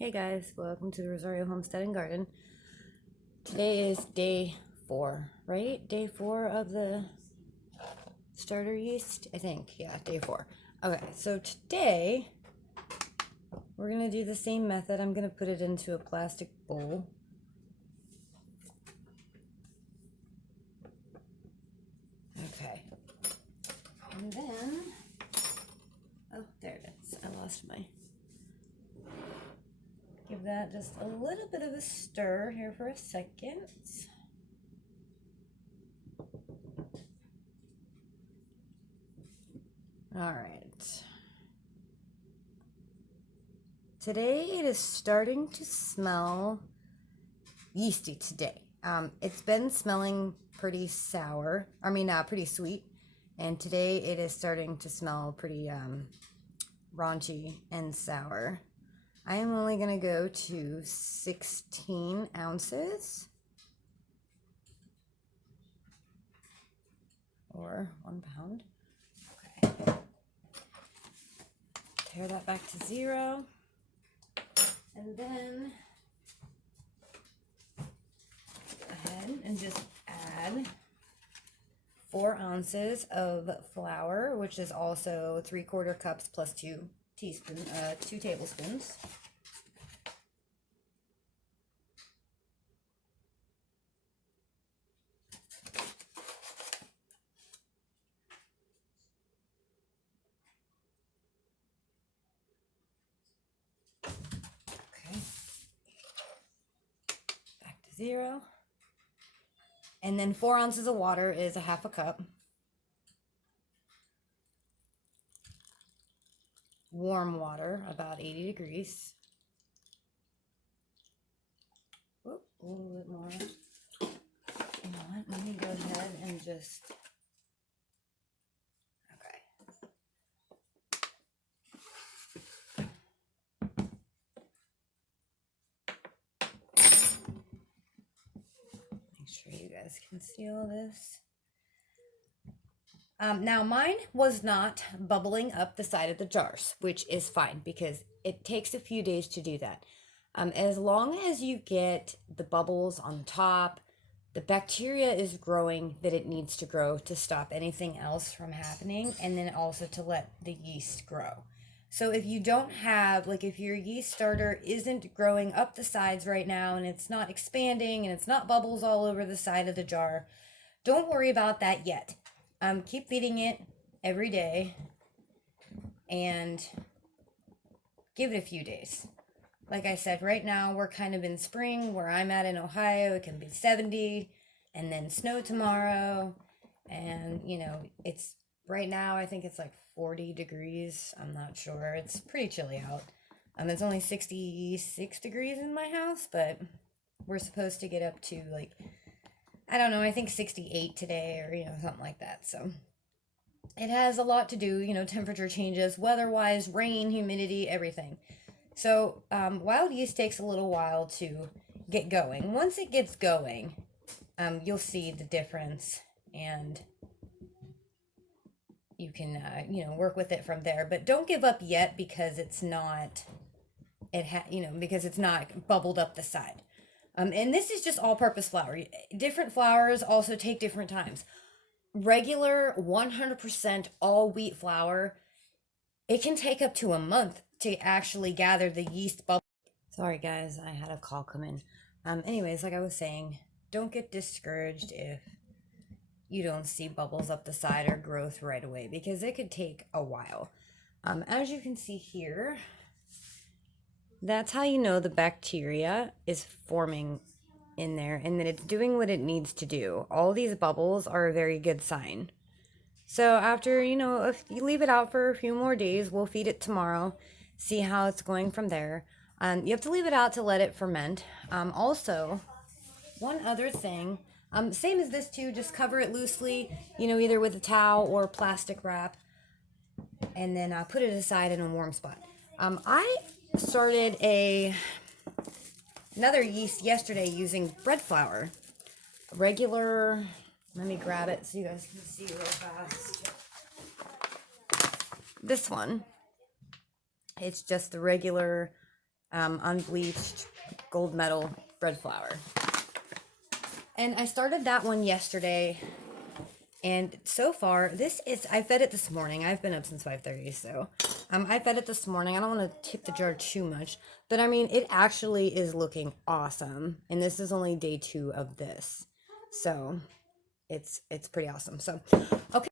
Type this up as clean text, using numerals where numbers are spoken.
Hey guys, welcome to the Rosario Homestead and Garden. Today is day 4, right? Day 4 of the starter yeast, I think. Yeah, day 4. Okay, so today we're going to do the same method. I'm going to put it into a plastic bowl. Okay. And then, oh, there it is. I lost my... Give that just a little bit of a stir here for a second. All right. Today it is starting to smell yeasty today. It's been smelling pretty sour. Pretty sweet. And today it is starting to smell pretty raunchy and sour. I am only going to go to 16 ounces. Or 1 pound. Okay. Tear that back to 0. And then go ahead and just add 4 ounces of flour, which is also 3/4 cups plus 2 tablespoons. Okay. Back to 0. And then 4 ounces of water is a 1/2 cup. Warm water, about 80 degrees. Whoop, a little bit more. You know what? Let me go ahead and just... Okay. Make sure you guys can see all this. Now mine was not bubbling up the side of the jars, which is fine because it takes a few days to do that. As long as you get the bubbles on top, the bacteria is growing that it needs to grow to stop anything else from happening, and then also to let the yeast grow. So if you don't have, like if your yeast starter isn't growing up the sides right now and it's not expanding and it's not bubbles all over the side of the jar, don't worry about that yet. Keep feeding it every day and give it a few days. Like I said, right now we're kind of in spring where I'm at in Ohio. It can be 70 and then snow tomorrow. And, you know, it's right now, I think it's like 40 degrees. I'm not sure. It's pretty chilly out. It's only 66 degrees in my house, but we're supposed to get up to like, I don't know, I think 68 today or, you know, something like that. So it has a lot to do, you know, temperature changes, weather-wise, rain, humidity, everything. So wild yeast takes a little while to get going. Once it gets going, you'll see the difference and you can, you know, work with it from there. But don't give up yet because it's not, because it's not bubbled up the side. And this is just all-purpose flour. Different flours also take different times. Regular 100% all wheat flour, it can take up to a month to actually gather the yeast bubble. Sorry guys, I had a call come in. Anyways, like I was saying, don't get discouraged if you don't see bubbles up the side or growth right away because it could take a while. As you can see here, that's how you know the bacteria is forming in there and that it's doing what it needs to do. All these bubbles are a very good sign. So after, you know, if you leave it out for a few more days, we'll feed it tomorrow, see how it's going from there. You have to leave it out to let it ferment. Also, one other thing, same as this too, just cover it loosely, you know, either with a towel or plastic wrap, and then put it aside in a warm spot. I started another yeast yesterday using bread flour. Regular, let me grab it so you guys can see real fast. This one, it's just the regular unbleached gold medal bread flour. And I started that one yesterday. And so far, I fed it this morning. I've been up since 5:30, so I fed it this morning. I don't want to tip the jar too much, but I mean, it actually is looking awesome. And this is only day 2 of this. So it's pretty awesome. So, okay.